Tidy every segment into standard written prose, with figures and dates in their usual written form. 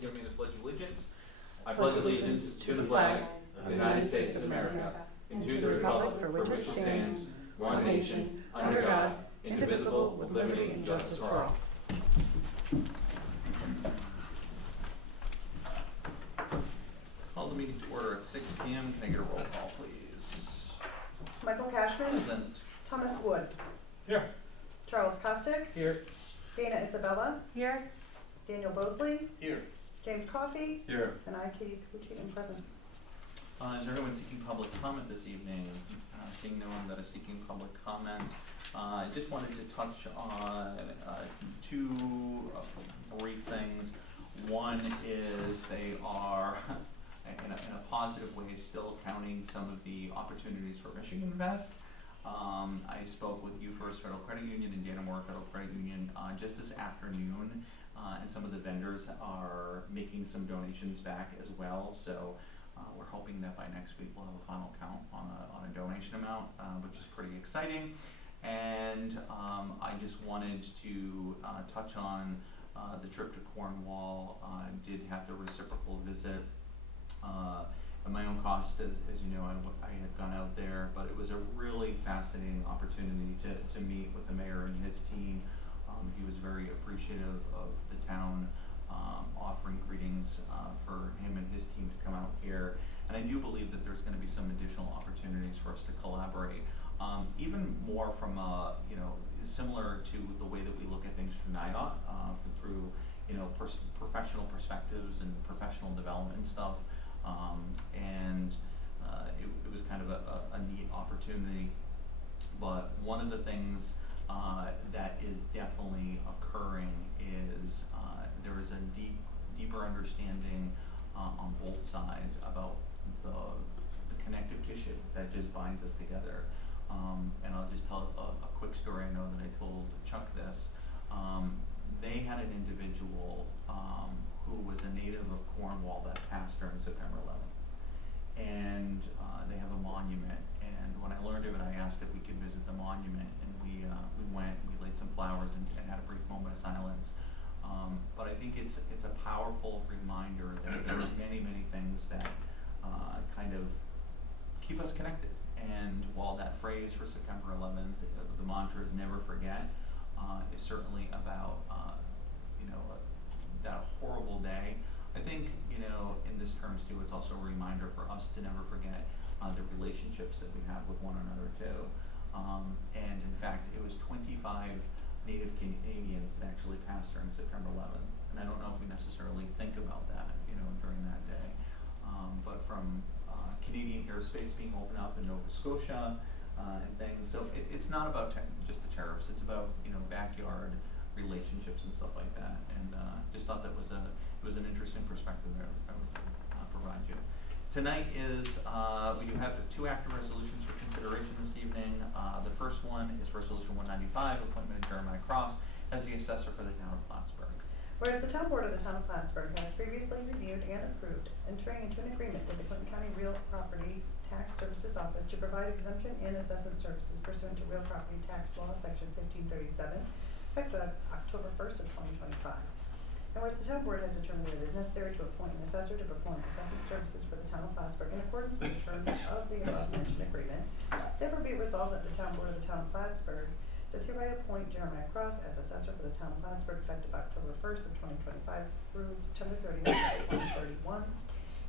Please join me in the Pledge of Allegiance. I pledge allegiance to the flag of the United States of America and to the republic for which it stands, one nation, under God, indivisible, with liberty and justice for all. Call the meeting to order at 6 p.m. Can I get a roll call, please? Michael Cashman. Present. Thomas Wood. Here. Charles Costick. Here. Dana Isabella. Here. Daniel Bosley. Here. James Coffey. Here. And I, Katie Capucci, am present. Is there anyone seeking public comment this evening? Seeing no one that is seeking public comment, I just wanted to touch on two brief things. One is they are, in a positive way, still counting some of the opportunities for Michigan Invest. I spoke with You First Federal Credit Union and Danamora Federal Credit Union just this afternoon, and some of the vendors are making some donations back as well. So we're hoping that by next week we'll have a final count on a donation amount, which is pretty exciting. And I just wanted to touch on the trip to Cornwall. I did have the reciprocal visit at my own cost. As you know, I had gone out there, but it was a really fascinating opportunity to meet with the mayor and his team. He was very appreciative of the town offering greetings for him and his team to come out here. And I do believe that there's going to be some additional opportunities for us to collaborate, even more from similar to the way that we look at things from NIDOT, through professional perspectives and professional development stuff. It was kind of a neat opportunity. But one of the things that is definitely occurring is there is a deeper understanding on both sides about the connective tissue that just binds us together. And I'll just tell a quick story. I know that I told Chuck this. They had an individual who was a native of Cornwall that passed during September 11th. And they have a monument. And when I learned of it, I asked if we could visit the monument. And we went, we laid some flowers and had a brief moment of silence. But I think it's a powerful reminder that there are many, many things that kind of keep us connected. And while that phrase for September 11th, the mantra is never forget, is certainly about that horrible day. I think in this terms too, it's also a reminder for us to never forget the relationships that we have with one another too. And in fact, it was 25 Native Canadians that actually passed during September 11th. And I don't know if we necessarily think about that, during that day. But from Canadian airspace being opened up in Nova Scotia and things. So it's not about just the tariffs. It's about backyard relationships and stuff like that. And just thought that was an interesting perspective there I would provide you. Tonight is we do have two active resolutions for consideration this evening. The first one is Resolution 195, appointment of Jeremiah Cross as the assessor for the town of Plattsburgh. Whereas the town board of the town of Plattsburgh has previously reviewed and approved entering into an agreement with the Clinton County Real Property Tax Services Office to provide exemption and assessment services pursuant to Real Property Tax Law, Section 1537, effective October 1st of 2025. And whereas the town board has determined that it is necessary to appoint an assessor to perform assessment services for the town of Plattsburgh in accordance with the terms of the above-mentioned agreement, therefore be it resolved that the town board of the town of Plattsburgh does hereby appoint Jeremiah Cross as assessor for the town of Plattsburgh effective October 1st of 2025 through September 30th of 2031.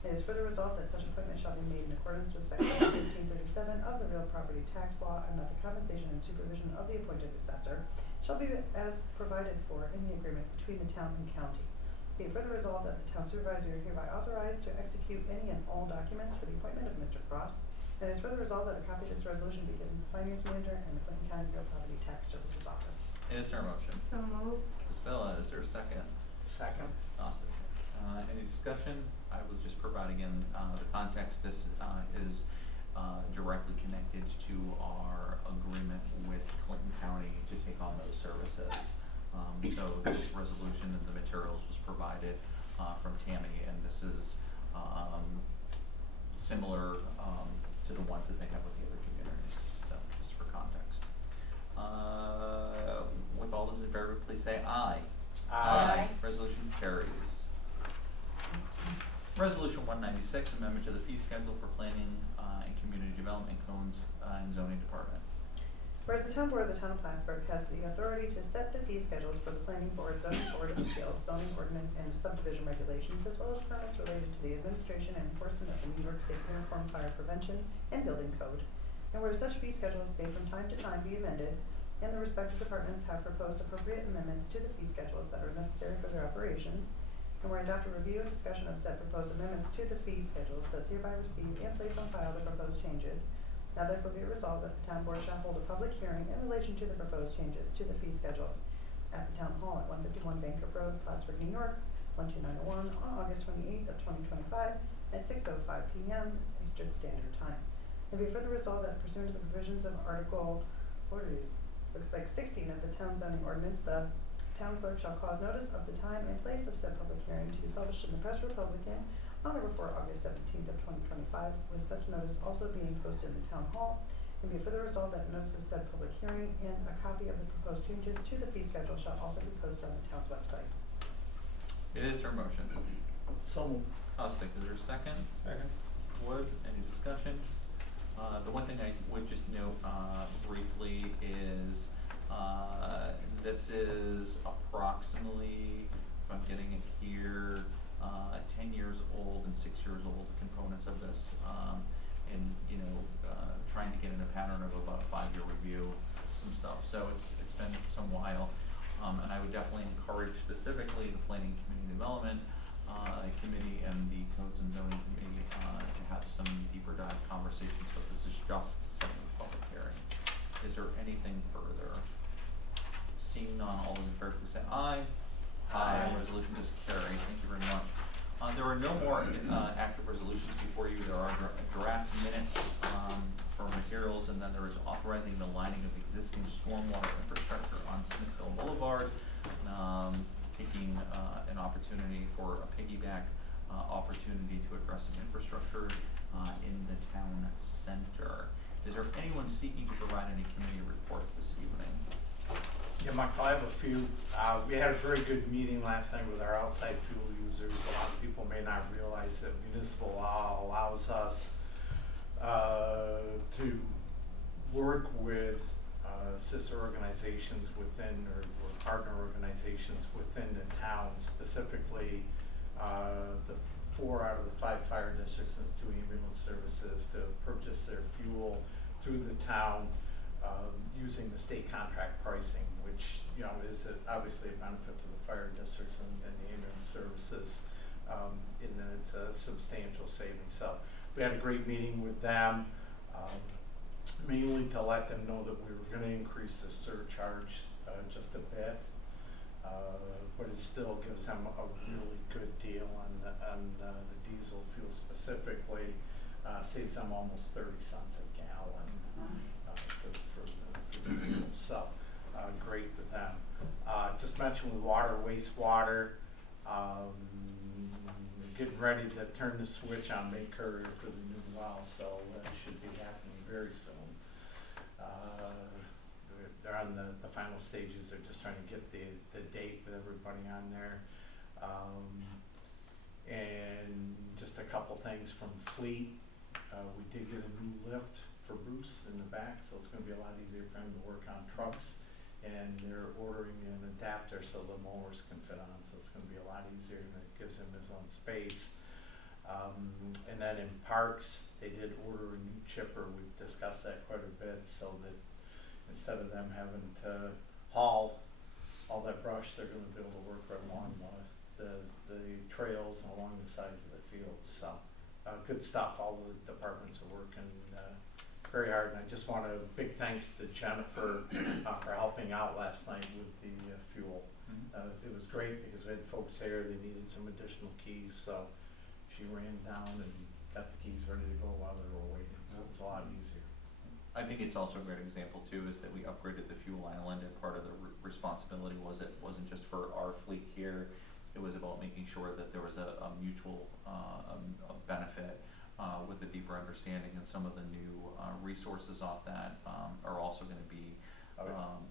It is further resolved that such appointment shall be made in accordance with Section 1537 of the Real Property Tax Law, and that the compensation and supervision of the appointed assessor shall be as provided for in the agreement between the town and county. Be it further resolved that the town supervisor is hereby authorized to execute any and all documents for the appointment of Mr. Cross. And it is further resolved that a copy of this resolution be given to the finance manager and the Clinton County Real Property Tax Services Office. Is there a motion? So moved. Isabella, is there a second? Second. Awesome. Any discussion? I will just provide again the context. This is directly connected to our agreement with Clinton County to take on those services. So this resolution and the materials was provided from Tammy, and this is similar to the ones that they have with the other communities. So just for context. With all those in favor, please say aye. Aye. Resolution carries. Resolution 196, amendment to the fee schedule for planning and community development codes and zoning department. Whereas the town board of the town of Plattsburgh has the authority to set the fee schedules for the planning board, zoning board of appeals, zoning ordinance, and subdivision regulations, as well as permits related to the administration and enforcement of the New York State Uniform Fire Prevention and Building Code. And whereas such fee schedules may from time to time be amended, and the respective departments have proposed appropriate amendments to the fee schedules that are necessary for their operations, and whereas after review and discussion of said proposed amendments to the fee schedules, does hereby receive and place on file the proposed changes. Now therefore be it resolved that the town board shall hold a public hearing in relation to the proposed changes to the fee schedules at the town hall at 151 Bankrupt Road, Plattsburgh, New York, 12901 on August 28th of 2025 at 6:05 p.m. Eastern Standard Time. And be further resolved that pursuant to the provisions of Article, what are these? Looks like 16 of the town zoning ordinance, the town clerk shall cause notice of the time and place of said public hearing to be published in the Press Republican on or before August 17th of 2025, with such notice also being posted in the town hall. And be further resolved that notice of said public hearing and a copy of the proposed changes to the fee schedule shall also be posted on the town's website. Is there a motion? So moved. Austin, is there a second? Second. Wood, any discussion? The one thing I would just note briefly is this is approximately, if I'm getting it here, 10 years old and 6 years old, the components of this, and trying to get in a pattern of about a 5-year review, some stuff. So it's been some while, and I would definitely encourage specifically the Planning and Community Development Committee and the Codes and Zoning Committee to have some deeper dive conversations, but this is just setting the public hearing. Is there anything further? Seeing none, all those in favor please say aye. Aye. Resolution is carried. Thank you very much. There are no more active resolutions before you. There are draft minutes for materials, and then there is authorizing the lining of existing stormwater infrastructure on Smithville Boulevard, taking an opportunity for a piggyback opportunity to address some infrastructure in the town center. Is there anyone seeking to provide any committee reports this evening? Yeah, Michael, I have a few. We had a very good meeting last night with our outside fuel users. A lot of people may not realize that municipal law allows us to work with sister organizations within or partner organizations within the town, specifically the 4 out of the 5 fire districts and 2 ambulance services, to purchase their fuel through the town using the state contract pricing, which is obviously a benefit to the fire districts and the ambulance services, in that it's a substantial savings. So we had a great meeting with them, mainly to let them know that we were going to increase the surcharge just a bit, but it still gives them a really good deal on the diesel fuel specifically. Saves them almost 30 cents a gallon for the fuel. So great with them. Just mentioned with water, wastewater, getting ready to turn the switch on May Courier for the new well, so that should be happening very soon. They're on the final stages. They're just trying to get the date with everybody on there. And just a couple things from Fleet. We did get a new lift for Bruce in the back, so it's going to be a lot easier for him to work on trucks. And they're ordering an adapter so the mowers can fit on, so it's going to be a lot easier, and it gives him his own space. And then in parks, they did order a new chipper. We've discussed that quite a bit, so that instead of them having to haul all that brush, they're going to be able to work right along the trails and along the sides of the fields. So good stuff. All the departments are working very hard, and I just want a big thanks to Jennifer for helping out last night with the fuel. It was great because we had folks there. They needed some additional keys, so she ran down and got the keys ready to go while they were waiting. So it was a lot easier. I think it's also a great example too, is that we upgraded the fuel island, and part of the responsibility wasn't just for our fleet here. It was about making sure that there was a mutual a benefit with a deeper understanding, and some of the new resources off that are also going to be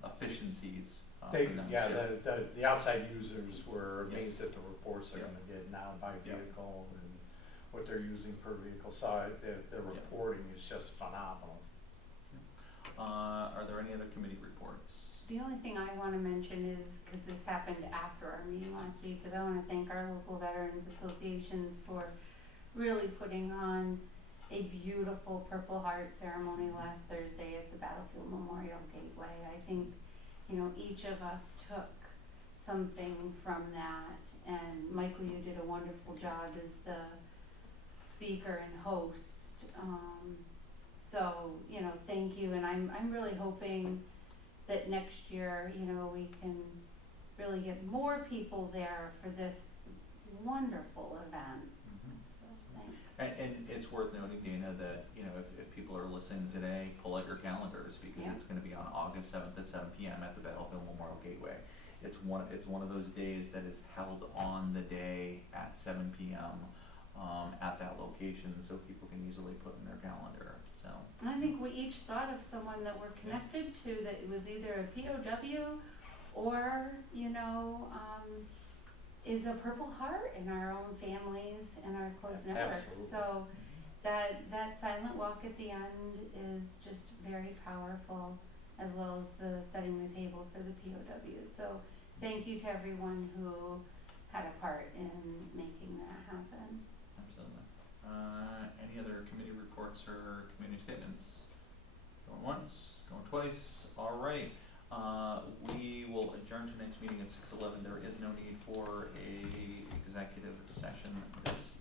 efficiencies. The outside users were amazed at the reports they're going to get now by vehicle, and what they're using per vehicle, so their reporting is just phenomenal. Are there any other committee reports? The only thing I want to mention is, because this happened after our meeting last week, because I want to thank our local veterans associations for really putting on a beautiful Purple Heart ceremony last Thursday at the Battlefield Memorial Gateway. I think, you know, each of us took something from that, and Michael, you did a wonderful job as the speaker and host. So, you know, thank you, and I'm really hoping that next year, you know, we can really get more people there for this wonderful event. So, thanks. And it's worth noting, Dana, that, you know, if people are listening today, pull out your calendars, because Yeah. it's gonna be on August 7th at 7 p.m. at the Battlefield Memorial Gateway. It's one of those days that is held on the day at 7 p.m. At that location, so people can easily put in their calendar, so. And I think we each thought of someone that we're connected to, that was either a POW or, you know, is a Purple Heart in our own families and our close networks. Absolutely. So that silent walk at the end is just very powerful, as well as the setting the table for the POWs. So thank you to everyone who had a part in making that happen. Absolutely. Any other committee reports or community statements? Going once, going twice, all right. We will adjourn tonight's meeting at 6:11. There is no need for a executive session this